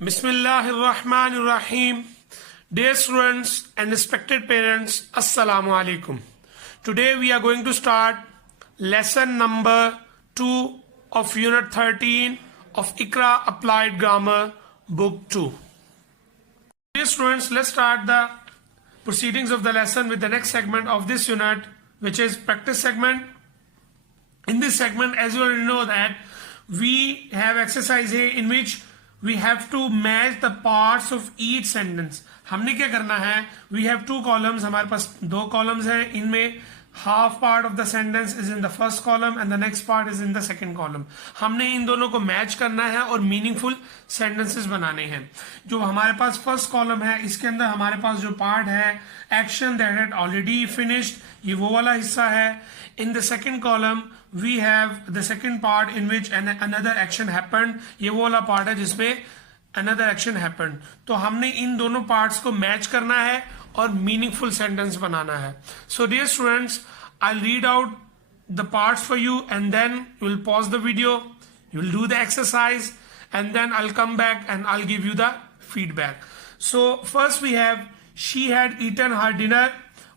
Bismillahirrahmanirrahim. Dear students and respected parents, Assalamu alaikum. Today we are going to start lesson number 2 of unit 13 of Iqra Applied Grammar book 2. Dear students, let's start the proceedings of the lesson with the next segment of this unit, which is practice segment. In this segment, as you already know, that we have exercise A in which we have to match the parts of each sentence. हमने क्या करना है, we have two columns, हमारे पास दो columns हैं, इनमें half part of the sentence is in the first column and the next part is in the second column. हमने इन दोनों को मैच करना है और मीनिंगफुल सेंटेंसेस बनाने हैं. जो हमारे पास फर्स्ट कॉलम है, इसके अंदर हमारे पास जो पार्ट है, action that had already finished, ये वो वाला हिस्सा है. In the second column we have the second part in which another action happened, ये वो वाला पार्ट है जिसमें another action happened. तो हमने इन दोनों पार्ट्स को मैच करना है और मीनिंगफुल सेंटेंस बनाना है. So dear students, I'll read out the parts for you and then you will pause the video, you will do the exercise and then I'll come back and I'll give you the feedback. So first we have she had eaten her dinner,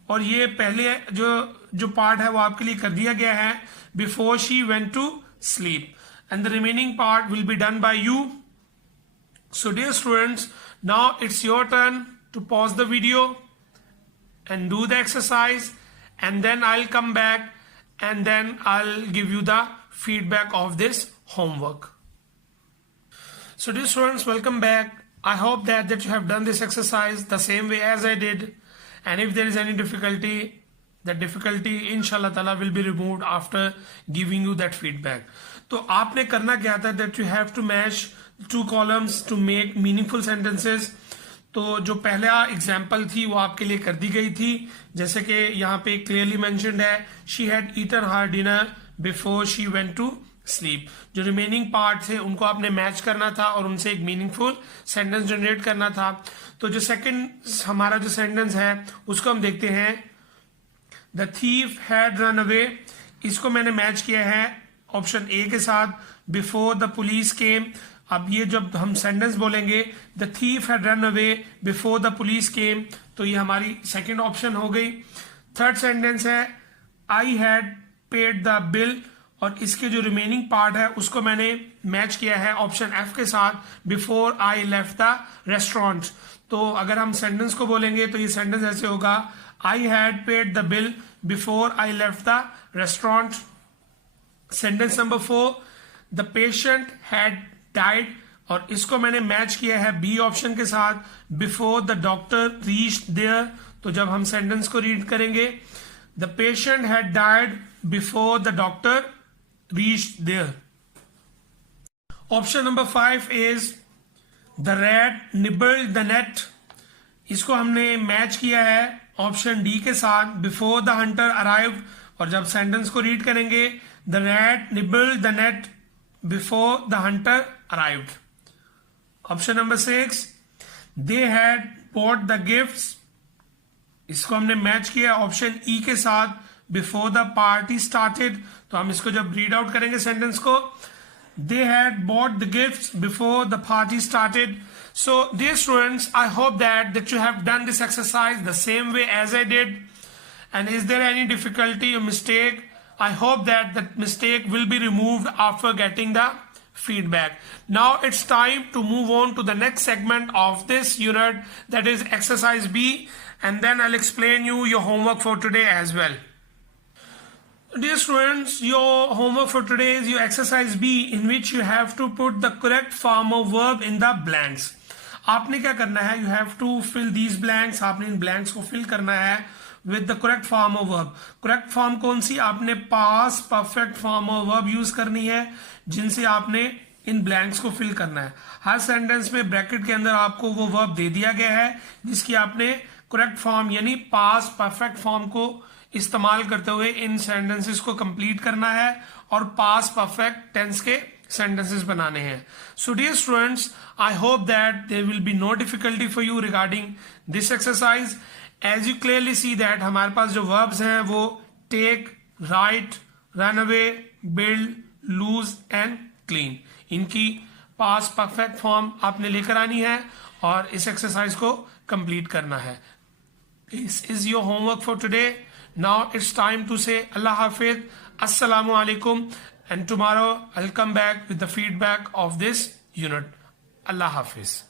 और ये पहले जो part है वो आपके लिए कर दिया गया है, before she went to sleep, and the remaining part will be done by you. So dear students, now it's your turn to pause the video and do the exercise and then I will come back and then I will give you the feedback of this homework. So dear students, welcome back. I hope that you have done this exercise the same way as I did. And if there is any difficulty, that difficulty inshallah ta'ala will be removed after giving you that feedback. तो आपने करना क्या था, that you have to match two columns to make meaningful sentences. तो जो पहला example थी वो आपके लिए कर दी गई थी, जैसे कि यहाँ पे क्लियरली मेंशन्ड है, she had eaten her dinner before she went to sleep. जो रिमेनिंग पार्ट थे उनको आपने मैच करना था और उनसे एक मीनिंगफुल सेंटेंस जनरेट करना था. तो जो सेकंड हमारा जो सेंटेंस है उसको हम देखते हैं, the thief had run away. इसको मैंने मैच किया है ऑप्शन ए के साथ, बिफोर द पुलिस केम. अब ये जब हम सेंटेंस बोलेंगे the thief had run away before the police केम, तो ये हमारी सेकंड ऑप्शन हो गई. थर्ड सेंटेंस है I had paid the bill, और इसके जो रिमेनिंग पार्ट है उसको मैंने मैच किया है ऑप्शन एफ के साथ, before I left the restaurant. तो अगर हम सेंटेंस को बोलेंगे तो ये सेंटेंस ऐसे होगा, I had paid the bill before I left the restaurant. Sentence number 4, the patient had died, और इसको मैंने मैच किया है बी ऑप्शन के साथ, before the doctor reached there. तो जब हम सेंटेंस को रीड करेंगे, the patient had died before the doctor reached there. Option number 5 is the rat nibbled the net. इसको हमने मैच किया है ऑप्शन डी के साथ, बिफोर द हंटर अराइव्ड, और जब सेंटेंस को रीड करेंगे, the rat nibbled the net before the Hunter arrived. Option number 6, they had bought the gifts. इसको हमने मैच किया ऑप्शन ई के साथ, बिफोर द पार्टी स्टार्टेड. तो हम इसको जब रीड आउट करेंगे सेंटेंस को, they had bought the gifts before the party started. So dear students, I hope that you have done this exercise the same way as I did. And is there any difficulty or mistake? I hope that mistake will be removed after getting the feedback. Now it's time to move on to the next segment of this unit, that is exercise B, and then I'll explain you your homework for today as well. Dear students, your homework for today is your exercise B, in which you have to put the correct form of verb in the blanks. आपने क्या करना है, you have to fill these blanks. आपने इन blanks को fill करना है with the correct form of verb. correct form कौन सी, आपने past perfect form of verb use करनी है, जिनसे आपने इन blanks को fill करना है. हर सेंटेंस में ब्रैकेट के अंदर आपको वो verb दे दिया गया है जिसकी आपने correct form यानी past perfect form को इस्तेमाल करते हुए इन सेंटेंसेस को कंप्लीट करना है और पास्ट परफेक्ट टेंस के sentences बनाने हैं. So dear students, I hope that there will be no difficulty for you regarding this exercise. As you clearly see that हमारे पास जो verbs हैं वो take, write, run away, build, lose and clean. इनकी पास perfect form आपने लेकर आनी है और इस एक्सरसाइज को कंप्लीट करना है. This is your homework for today. Now it's time to say Allah Hafiz, Assalamu alaikum, and tomorrow I'll come back with the feedback of this unit. Allah Hafiz.